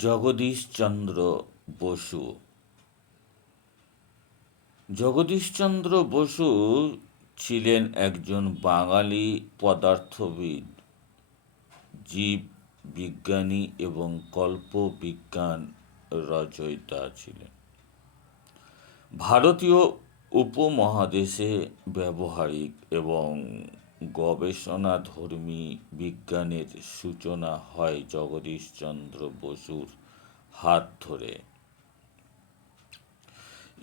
জগদীশচন্দ্র বসু। জগদীশচন্দ্র বসু ছিলেন একজন বাঙালি পদার্থবিদ, জীববিজ্ঞানী এবং কল্পবিজ্ঞান রচয়িতা ছিলেন। ভারতীয় উপমহাদেশে ব্যবহারিক এবং গবেষণাধর্মী বিজ্ঞানের সূচনা হয় জগদীশচন্দ্র বসুর হাত ধরে।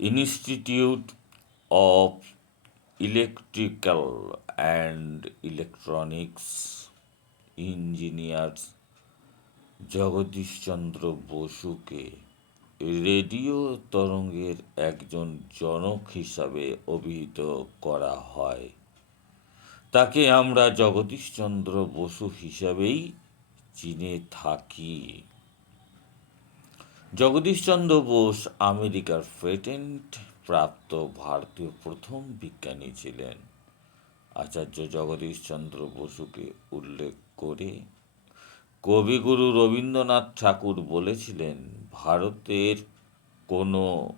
Institute of Electrical and Electronics Engineers Jagadish Chandra বসুকে রেডিও তরঙ্গের একজন জনক হিসাবে অভিহিত করা হয়। তাকে আমরা জগদীশচন্দ্র বসু হিসাবেই চিনে থাকি। জগদীশচন্দ্র বোস আমেরিকার পেটেন্ট প্রাপ্ত ভারতীয় প্রথম বিজ্ঞানী ছিলেন। আচার্য জগদীশচন্দ্র বসুকে উল্লেখ করে কবিগুরু রবীন্দ্রনাথ ঠাকুর বলেছিলেন, ভারতের কোনো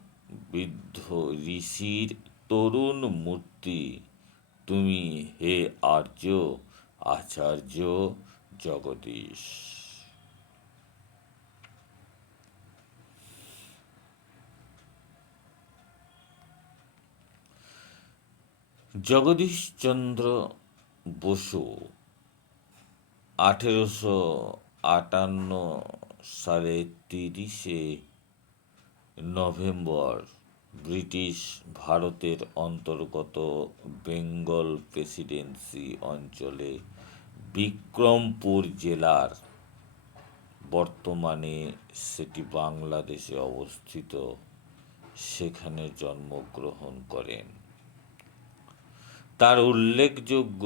বৃদ্ধ ঋষির তরুণ মূর্তি তুমি হে আর্য আচার্য জগদীশ। জগদীশচন্দ্র বসু 1858 সালে 30 নভেম্বর ব্রিটিশ ভারতের অন্তর্গত বেঙ্গল প্রেসিডেন্সি অঞ্চলে বিক্রমপুর জেলার, বর্তমানে সেটি বাংলাদেশে অবস্থিত, সেখানে জন্মগ্রহণ করেন। তার উল্লেখযোগ্য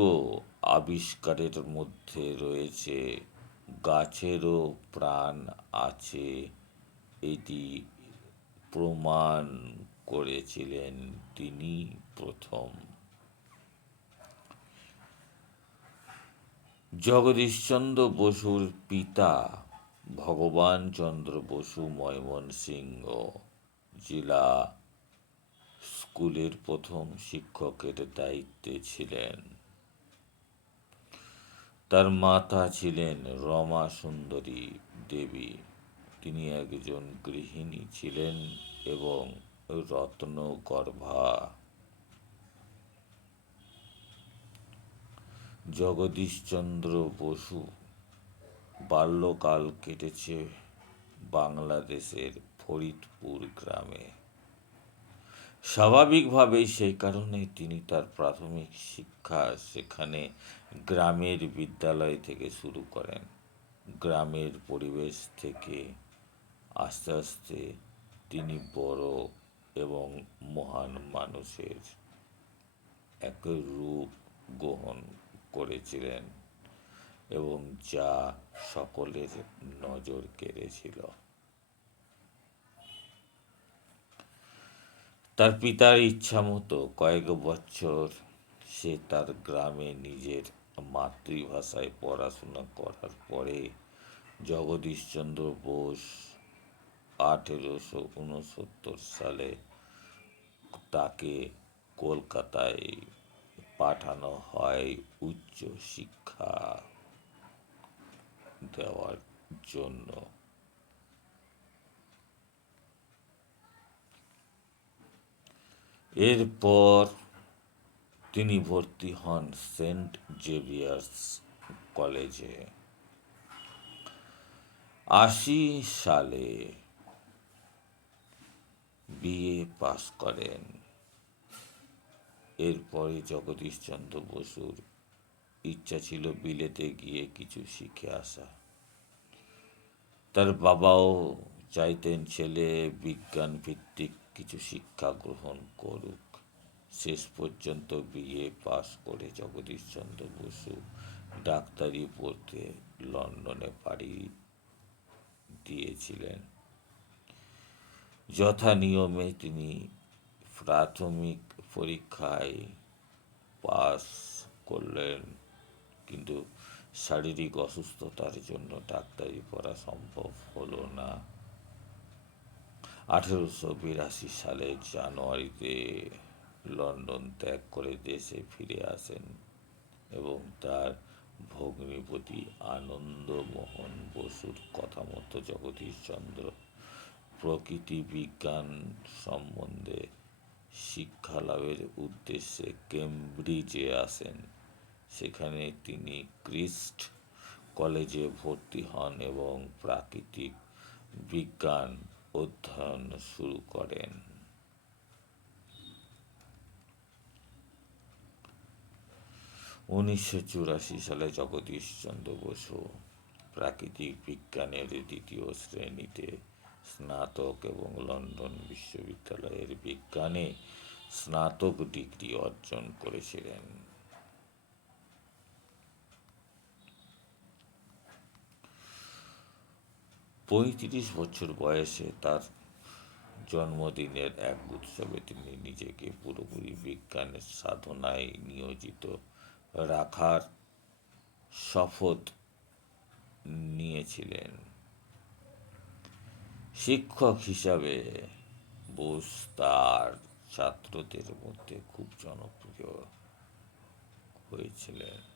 আবিষ্কারের মধ্যে রয়েছে গাছেরও প্রাণ আছে, এটি প্রমাণ করেছিলেন তিনি প্রথম। জগদীশচন্দ্র বসুর পিতা ভগবান চন্দ্র বসু ময়মনসিংহ জেলা স্কুলের প্রথম শিক্ষকের দায়িত্বে ছিলেন। তার মাতা ছিলেন রমা সুন্দরী দেবী। তিনি একজন গৃহিণী ছিলেন এবং রত্নগর্ভা। জগদীশচন্দ্র বসু বাল্যকাল কেটেছে বাংলাদেশের ফরিদপুর গ্রামে। স্বাভাবিকভাবেই সেই কারণে তিনি তার প্রাথমিক শিক্ষা সেখানে গ্রামের বিদ্যালয় থেকে শুরু করেন। গ্রামের পরিবেশ থেকে আস্তে আস্তে তিনি বড় এবং মহান মানুষের এক রূপ গ্রহণ করেছিলেন এবং যা সকলের নজর কেড়েছিল। তার পিতার ইচ্ছামতো কয়েক বছর সে তার গ্রামে নিজের মাতৃভাষায় পড়াশোনা করার পরে জগদীশচন্দ্র বোস 1869 সালে তাকে কলকাতায় পাঠানো হয় উচ্চ শিক্ষা দেওয়ার জন্য। এরপর তিনি ভর্তি হন সেন্ট জেভিয়ার্স কলেজে। 80 সালে বিএ পাস করেন। এরপরে জগদীশচন্দ্র বসুর ইচ্ছা ছিল বিলেতে গিয়ে কিছু শিখে আসা। তার বাবাও চাইতেন ছেলে বিজ্ঞান ভিত্তিক কিছু শিক্ষা গ্রহণ করুক। শেষ পর্যন্ত বিএ পাস করে জগদীশচন্দ্র বসু ডাক্তারি পড়তে লন্ডনে পাড়ি দিয়েছিলেন। যথা নিয়মে তিনি প্রাথমিক পরীক্ষায় পাস করলেন, কিন্তু শারীরিক অসুস্থতার জন্য ডাক্তারি পড়া সম্ভব হলো না। 1882 সালের জানুয়ারিতে লন্ডন ত্যাগ করে দেশে ফিরে আসেন এবং তার ভগ্নিপতি আনন্দমোহন বসুর কথা মতো জগদীশচন্দ্র প্রকৃতি বিজ্ঞান সম্বন্ধে শিক্ষা লাভের উদ্দেশ্যে কেমব্রিজে আসেন। সেখানে তিনি ক্রিস্ট কলেজে ভর্তি হন এবং প্রাকৃতিক বিজ্ঞান অধ্যয়ন শুরু করেন। 1984 সালে জগদীশচন্দ্র বসু প্রাকৃতিক বিজ্ঞানের দ্বিতীয় শ্রেণীতে স্নাতক এবং লন্ডন বিশ্ববিদ্যালয়ের বিজ্ঞানে স্নাতক ডিগ্রি অর্জন করেছিলেন। 35 বছর বয়সে তার জন্মদিনের এক উৎসবে তিনি নিজেকে পুরোপুরি বিজ্ঞানের সাধনায় নিয়োজিত রাখার শপথ নিয়েছিলেন। শিক্ষক হিসাবে বোস তার ছাত্রদের মধ্যে খুব জনপ্রিয় হয়েছিলেন।